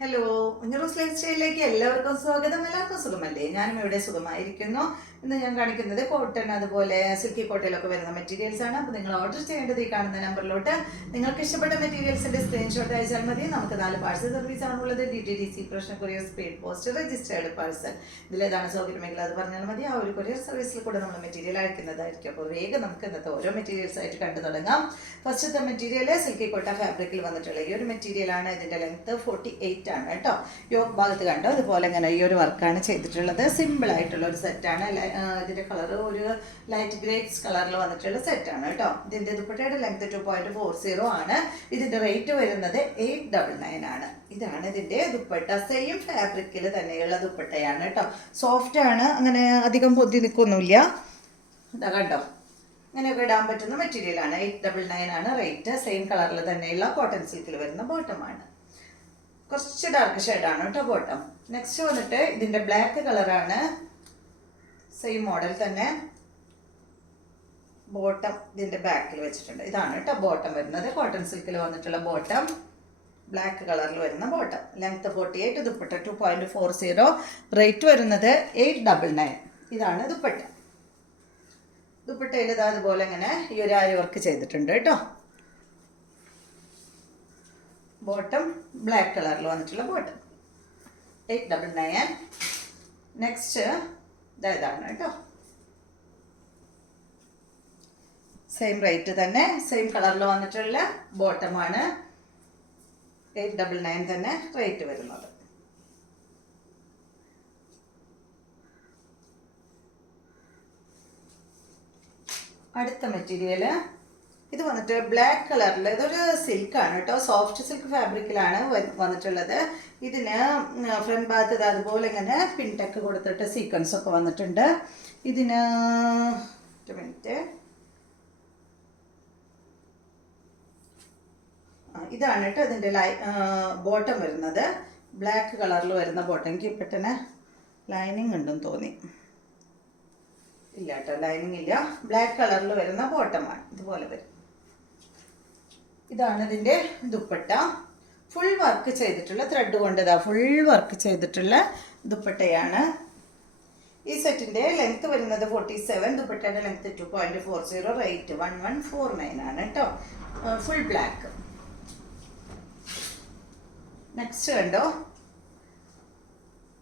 Hello, ഉഞ്ഞറൂസ് life സ്റ്റൈലിലേക്ക് എല്ലാവർക്കും സ്വാഗതം. എല്ലാവർക്കും സുഖമല്ലേ? ഞാനും ഇവിടെ സുഖമായിരിക്കുന്നു. ഇന്ന് ഞാൻ കാണിക്കുന്നത് കോട്ടൺ അതുപോലെ സിൽക്കി കോട്ടയിലൊക്കെ വരുന്ന മെറ്റീരിയൽസ് ആണ്. അപ്പോൾ നിങ്ങൾ ഓർഡർ ചെയ്യേണ്ടത് ഈ കാണുന്ന നമ്പറിലോട്ട് നിങ്ങൾക്ക് ഇഷ്ടപ്പെട്ട മെറ്റീരിയൽസിന്റെ സ്ക്രീൻഷോട്ട് അയച്ചാൽ മതി. നമുക്ക് 4 പാഴ്സൽ സർവീസ് ആണുള്ളത്. DTDC, പ്രശ്ന courier, speed post, registered parcel. ഇതിലേതാണ് സൗകര്യമെങ്കിൽ അത് പറഞ്ഞാൽ മതി. ആ ഒരു കൊറിയർ സർവീസിൽ കൂടെ നമ്മൾ മെറ്റീരിയൽ അയക്കുന്നതായിരിക്കും. അപ്പോൾ വേഗം നമുക്ക് ഇന്നത്തെ ഓരോ മെറ്റീരിയൽസ് ആയിട്ട് കണ്ടു തുടങ്ങാം. ഫസ്റ്റത്തെ മെറ്റീരിയൽ സിൽക്കി കോട്ട ഫാബ്രിക്കിൽ വന്നിട്ടുള്ള ഈ ഒരു മെറ്റീരിയലാണ്. ഇതിന്റെ ലെങ്ത് 48 ആണ് കേട്ടോ. യോക്ക് ഭാഗത്ത് കണ്ടോ അതുപോലെ ഇങ്ങനെ ഈ ഒരു വർക്കാണ് ചെയ്തിട്ടുള്ളത്. സിമ്പിൾ ആയിട്ടുള്ള ഒരു സെറ്റാണ്. ഇതിന്റെ കളർ ഒരു ലൈറ്റ് ഗ്രേപ്സ് കളറിൽ വന്നിട്ടുള്ള സെറ്റാണ് കേട്ടോ. ഇതിന്റെ ദുപ്പട്ടയുടെ ലെങ്ത് 2.40 ആണ്. ഇതിന്റെ റേറ്റ് വരുന്നത് 899 ആണ്. ഇതാണ് ഇതിന്റെ ദുപ്പട്ട. സെയിം ഫാബ്രിക്കിൽ തന്നെയുള്ള ദുപ്പട്ടയാണ് കേട്ടോ. സോഫ്റ്റ് ആണ്, അങ്ങനെ അധികം പൊതി നിൽക്കൊന്നുമില്ല. ഇതാ കണ്ടോ, ഇങ്ങനെയൊക്കെ ഇടാൻ പറ്റുന്ന മെറ്റീരിയലാണ്. 899 ആണ് റേറ്റ്. സെയിം കളറിൽ തന്നെയുള്ള കോട്ടൺ സിൽക്കിൽ വരുന്ന ബോട്ടമാണ്. കുറച്ച് ഡാർക്ക് ഷെയ്ഡാണ് കേട്ടോ ബോട്ടം. നെക്സ്റ്റ് വന്നിട്ട് ഇതിന്റെ ബ്ലാക്ക് കളറാണ്. സെയിം മോഡൽ തന്നെ ബോട്ടം ഇതിന്റെ ബാക്കിൽ വെച്ചിട്ടുണ്ട്. ഇതാണ് കേട്ടോ ബോട്ടം വരുന്നത്. കോട്ടൺ സിൽക്കിൽ വന്നിട്ടുള്ള ബോട്ടം, ബ്ലാക്ക് കളറിൽ വരുന്ന ബോട്ടം. ലെങ്ത് 48, ദുപ്പട്ട 2.40, റേറ്റ് വരുന്നത് 899. ഇതാണ് ദുപ്പട്ട. ദുപ്പട്ടയിൽ ഇതാ അതുപോലെ ഇങ്ങനെ ഈ ഒരു ആരി വർക്ക് ചെയ്തിട്ടുണ്ട് കേട്ടോ. ബോട്ടം ബ്ലാക്ക് കളറിൽ വന്നിട്ടുള്ള ബോട്ടം 899. നെക്സ്റ്റ് ഇതാണ് കേട്ടോ. സെയിം റേറ്റ് തന്നെ, സെയിം കളറിൽ വന്നിട്ടുള്ള ബോട്ടമാണ്. 899 തന്നെ റേറ്റ് വരുന്നത്. അടുത്ത മെറ്റീരിയല് ഇത് വന്നിട്ട് ബ്ലാക്ക് കളറിൽ, ഇതൊരു സിൽക്കാണ് കേട്ടോ. സോഫ്റ്റ് സിൽക്ക് ഫാബ്രിക്കിലാണ് വന്നിട്ടുള്ളത്. ഇതിന് ഫ്രണ്ട് ഭാഗത്ത് അതുപോലെ ഇങ്ങനെ പിൻടെക്ക് കൊടുത്തിട്ട് സീക്വൻസ് ഒക്കെ വന്നിട്ടുണ്ട്. ഇതിന് ഒരു മിനിറ്റ്, ഇതാണ് കേട്ടോ ഇതിൻ്റെ ബോട്ടം വരുന്നത്. ബ്ലാക്ക് കളറിൽ വരുന്ന ബോട്ടം. എനിക്ക് ഇപ്പം തന്നെ ലൈനിങ് ഉണ്ടെന്ന് തോന്നി. ഇല്ല കേട്ടോ, ലൈനിങ് ഇല്ല. ബ്ലാക്ക് കളറിൽ വരുന്ന ബോട്ടമാണ്. ഇതുപോലെ വരും. ഇതാണ് ഇതിൻ്റെ ദുപ്പട്ട. ഫുൾ വർക്ക് ചെയ്തിട്ടുള്ള ത്രെഡ് കൊണ്ട് ഫുൾ വർക്ക് ചെയ്തിട്ടുള്ള ദുപ്പട്ടയാണ്. ഈ സെറ്റിൻ്റെ ലെങ്ത് വരുന്നത് 47, ദുപ്പട്ടയുടെ ലെങ്ത് 2.40, റേറ്റ് 1149 ആണ് കേട്ടോ. Full black. നെക്സ്റ്റ് കണ്ടോ,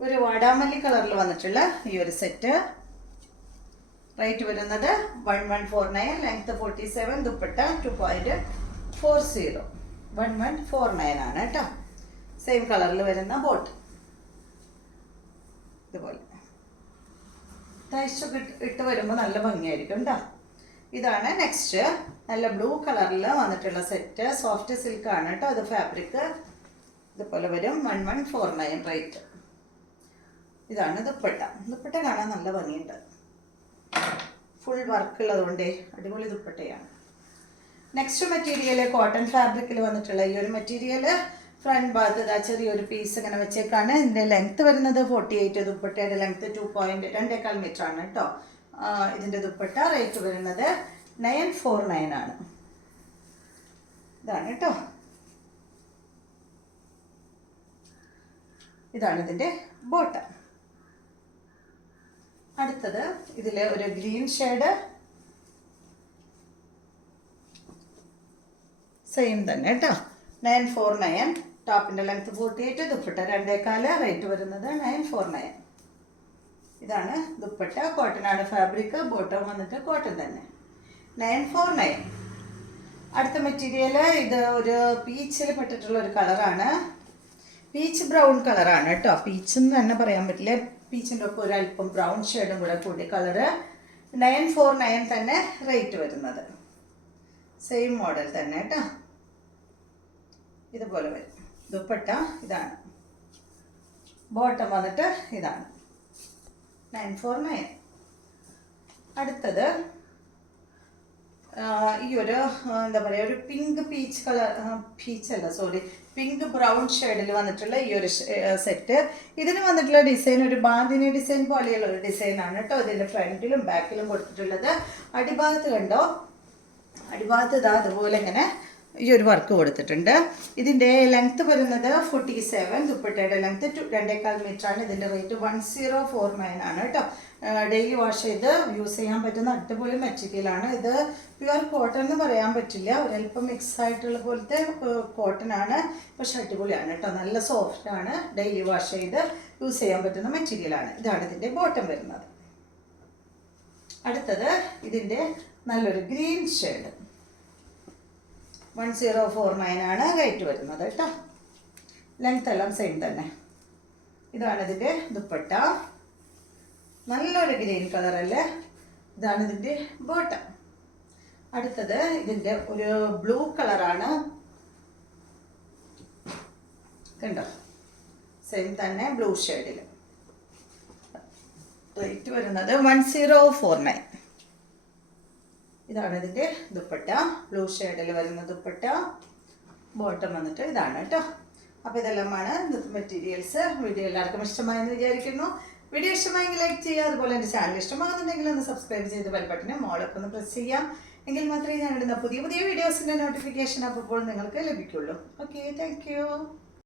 ഒരു വാടാമല്ലി കളറിൽ വന്നിട്ടുള്ള ഈ ഒരു സെറ്റ്. റേറ്റ് വരുന്നത് 1149, ലെങ്ത് 47, ദുപ്പട്ട 2.40, 1149 ആണ് കേട്ടോ. സെയിം കളറിൽ വരുന്ന ബോട്ട്. ഇതുപോലെ തയ്ച്ചൊക്കെ ഇട്ട് വരുമ്പോൾ നല്ല ഭംഗിയായിരിക്കും കേട്ടോ. ഇതാണ് നെക്സ്റ്റ്. നല്ല ബ്ലൂ കളറിൽ വന്നിട്ടുള്ള സെറ്റ്. സോഫ്റ്റ് സിൽക്ക് ആണ് കേട്ടോ. ഇത് ഫാബ്രിക് ഇതുപോലെ വരും. 1149 റേറ്റ്. ഇതാണ് ദുപ്പട്ട. ദുപ്പട്ട കാണാൻ നല്ല ഭംഗിയുണ്ട്. ഫുൾ വർക്ക് ഉള്ളതുകൊണ്ടേ അടിപൊളി ദുപ്പട്ടയാണ്. നെക്സ്റ്റ് മെറ്റീരിയൽ കോട്ടൺ ഫാബ്രിക്കിൽ വന്നിട്ടുള്ള ഈ ഒരു മെറ്റീരിയൽ. ഫ്രണ്ട് ഭാഗത്ത് ചെറിയൊരു പീസ് ഇങ്ങനെ വെച്ചേക്കാണ്. ഇതിൻ്റെ ലെങ്ത് വരുന്നത് 48, ദുപ്പട്ടയുടെ ലെങ്ത് 2.2 മീറ്റർ ആണ് കേട്ടോ. ഇതിൻ്റെ ദുപ്പട്ട റേറ്റ് വരുന്നത് 949 ആണ്. ഇതാണ് കേട്ടോ. ഇതാണ് ഇതിൻ്റെ ബോട്ടം. അടുത്തത് ഇതിൽ ഒരു ഗ്രീൻ ഷെയ്ഡ്. സെയിം തന്നെ കേട്ടോ. 949, ടോപ്പിൻ്റെ ലെങ്ത് 48, ദുപ്പട്ട 2.25, റേറ്റ് വരുന്നത് 949. ഇതാണ് ദുപ്പട്ട. കോട്ടൺ ആണ് ഫാബ്രിക്. ബോട്ടം വന്നിട്ട് കോട്ടൺ തന്നെ. 949. അടുത്ത മെറ്റീരിയൽ ഇത് ഒരു പീച്ചിൽ പെട്ടിട്ടുള്ള ഒരു കളറാണ്. പീച്ച് ബ്രൗൺ കളറാണ് കേട്ടോ. പീച്ച് എന്ന് തന്നെ പറയാൻ പറ്റില്ല. പീച്ചിൻ്റെ ഒപ്പം ഒരു അല്പം ബ്രൗൺ ഷെയ്ഡും കൂടെ കൂടി കളറ്. 949 തന്നെ റേറ്റ് വരുന്നത്. സെയിം മോഡൽ തന്നെ കേട്ടോ. ഇതുപോലെ വരും. ദുപ്പട്ട ഇതാണ്. ബോട്ടം വന്നിട്ട് ഇതാണ്. 949. അടുത്തത് ഈ ഒരു എന്താ പറയുക, ഒരു പിങ്ക് പീച്ച് കളർ, പീച്ചല്ല സോറി, പിങ്ക് ബ്രൗൺ ഷെയ്ഡിൽ വന്നിട്ടുള്ള ഈ ഒരു സെറ്റ്. ഇതിന് വന്നിട്ടുള്ള ഡിസൈൻ ഒരു ബാന്തിനി ഡിസൈൻ പോലെയുള്ള ഒരു ഡിസൈനാണ് കേട്ടോ. ഇതിൻ്റെ ഫ്രണ്ടിലും ബാക്കിലും കൊടുത്തിട്ടുള്ളത്. അടിഭാഗത്ത് കണ്ടോ, അടിഭാഗത്ത് ഇതാ അതുപോലെ ഇങ്ങനെ ഈ ഒരു വർക്ക് കൊടുത്തിട്ടുണ്ട്. ഇതിൻ്റെ ലെങ്ത്ത് വരുന്നത് 47, ദുപ്പട്ടയുടെ ലെങ്ത്ത് 2.25 മീറ്ററാണ്. ഇതിൻ്റെ റേറ്റ് 1049 ആണ് കേട്ടോ. ഡെയിലി വാഷ് ചെയ്ത് യൂസ് ചെയ്യാൻ പറ്റുന്ന അടിപൊളി മെറ്റീരിയലാണ്. ഇത് പ്യുവർ കോട്ടൺ എന്ന് പറയാൻ പറ്റില്ല, ഒരല്പം മിക്സ് ആയിട്ടുള്ള പോലത്തെ കോട്ടൺ ആണ്. പക്ഷെ അടിപൊളിയാണ് കേട്ടോ, നല്ല സോഫ്റ്റ് ആണ്. ഡെയിലി വാഷ് ചെയ്ത് യൂസ് ചെയ്യാൻ പറ്റുന്ന മെറ്റീരിയലാണ്. ഇതാണ് ഇതിൻ്റെ ബോട്ടം വരുന്നത്. അടുത്തത് ഇതിൻ്റെ നല്ലൊരു ഗ്രീൻ ഷെയ്ഡ്, 1049 ആണ് റേറ്റ് വരുന്നത് കേട്ടോ. ലെങ്ത് എല്ലാം സെയിം തന്നെ. ഇതാണ് ഇതിൻ്റെ ദുപ്പട്ട, നല്ലൊരു ഗ്രീൻ കളറല്ലേ. ഇതാണ് ഇതിൻ്റെ ബോട്ടം. അടുത്തത് ഇതിൻ്റെ ഒരു ബ്ലൂ കളറാണ്, കണ്ടോ, സെയിം തന്നെ ബ്ലൂ ഷെയ്ഡിൽ. റേറ്റ് വരുന്നത് 1049. ഇതാണ് ഇതിൻ്റെ ദുപ്പട്ട, ബ്ലൂ ഷെയ്ഡിൽ വരുന്ന ദുപ്പട്ട. ബോട്ടം വന്നിട്ട് ഇതാണ് കേട്ടോ. അപ്പോൾ ഇതെല്ലാമാണ് ഇന്നത്തെ മെറ്റീരിയൽസ്. വീഡിയോ എല്ലാവർക്കും ഇഷ്ടമായെന്ന് വിചാരിക്കുന്നു. വീഡിയോ ഇഷ്ടമായെങ്കിൽ ലൈക്ക് ചെയ്യുക. അതുപോലെ എൻ്റെ ചാനൽ ഇഷ്ടമാകുന്നുണ്ടെങ്കിൽ ഒന്ന് സബ്സ്ക്രൈബ് ചെയ്ത് ബെൽ ബട്ടനെ മോളൊക്കെ ഒന്ന് പ്രസ് ചെയ്യാം. എങ്കിൽ മാത്രമേ ഞാനിടുന്ന പുതിയ പുതിയ വീഡിയോസിൻ്റെ നോട്ടിഫിക്കേഷൻ അപ്പോൾ നിങ്ങൾക്ക് ലഭിക്കുള്ളൂ. Okay, thank you.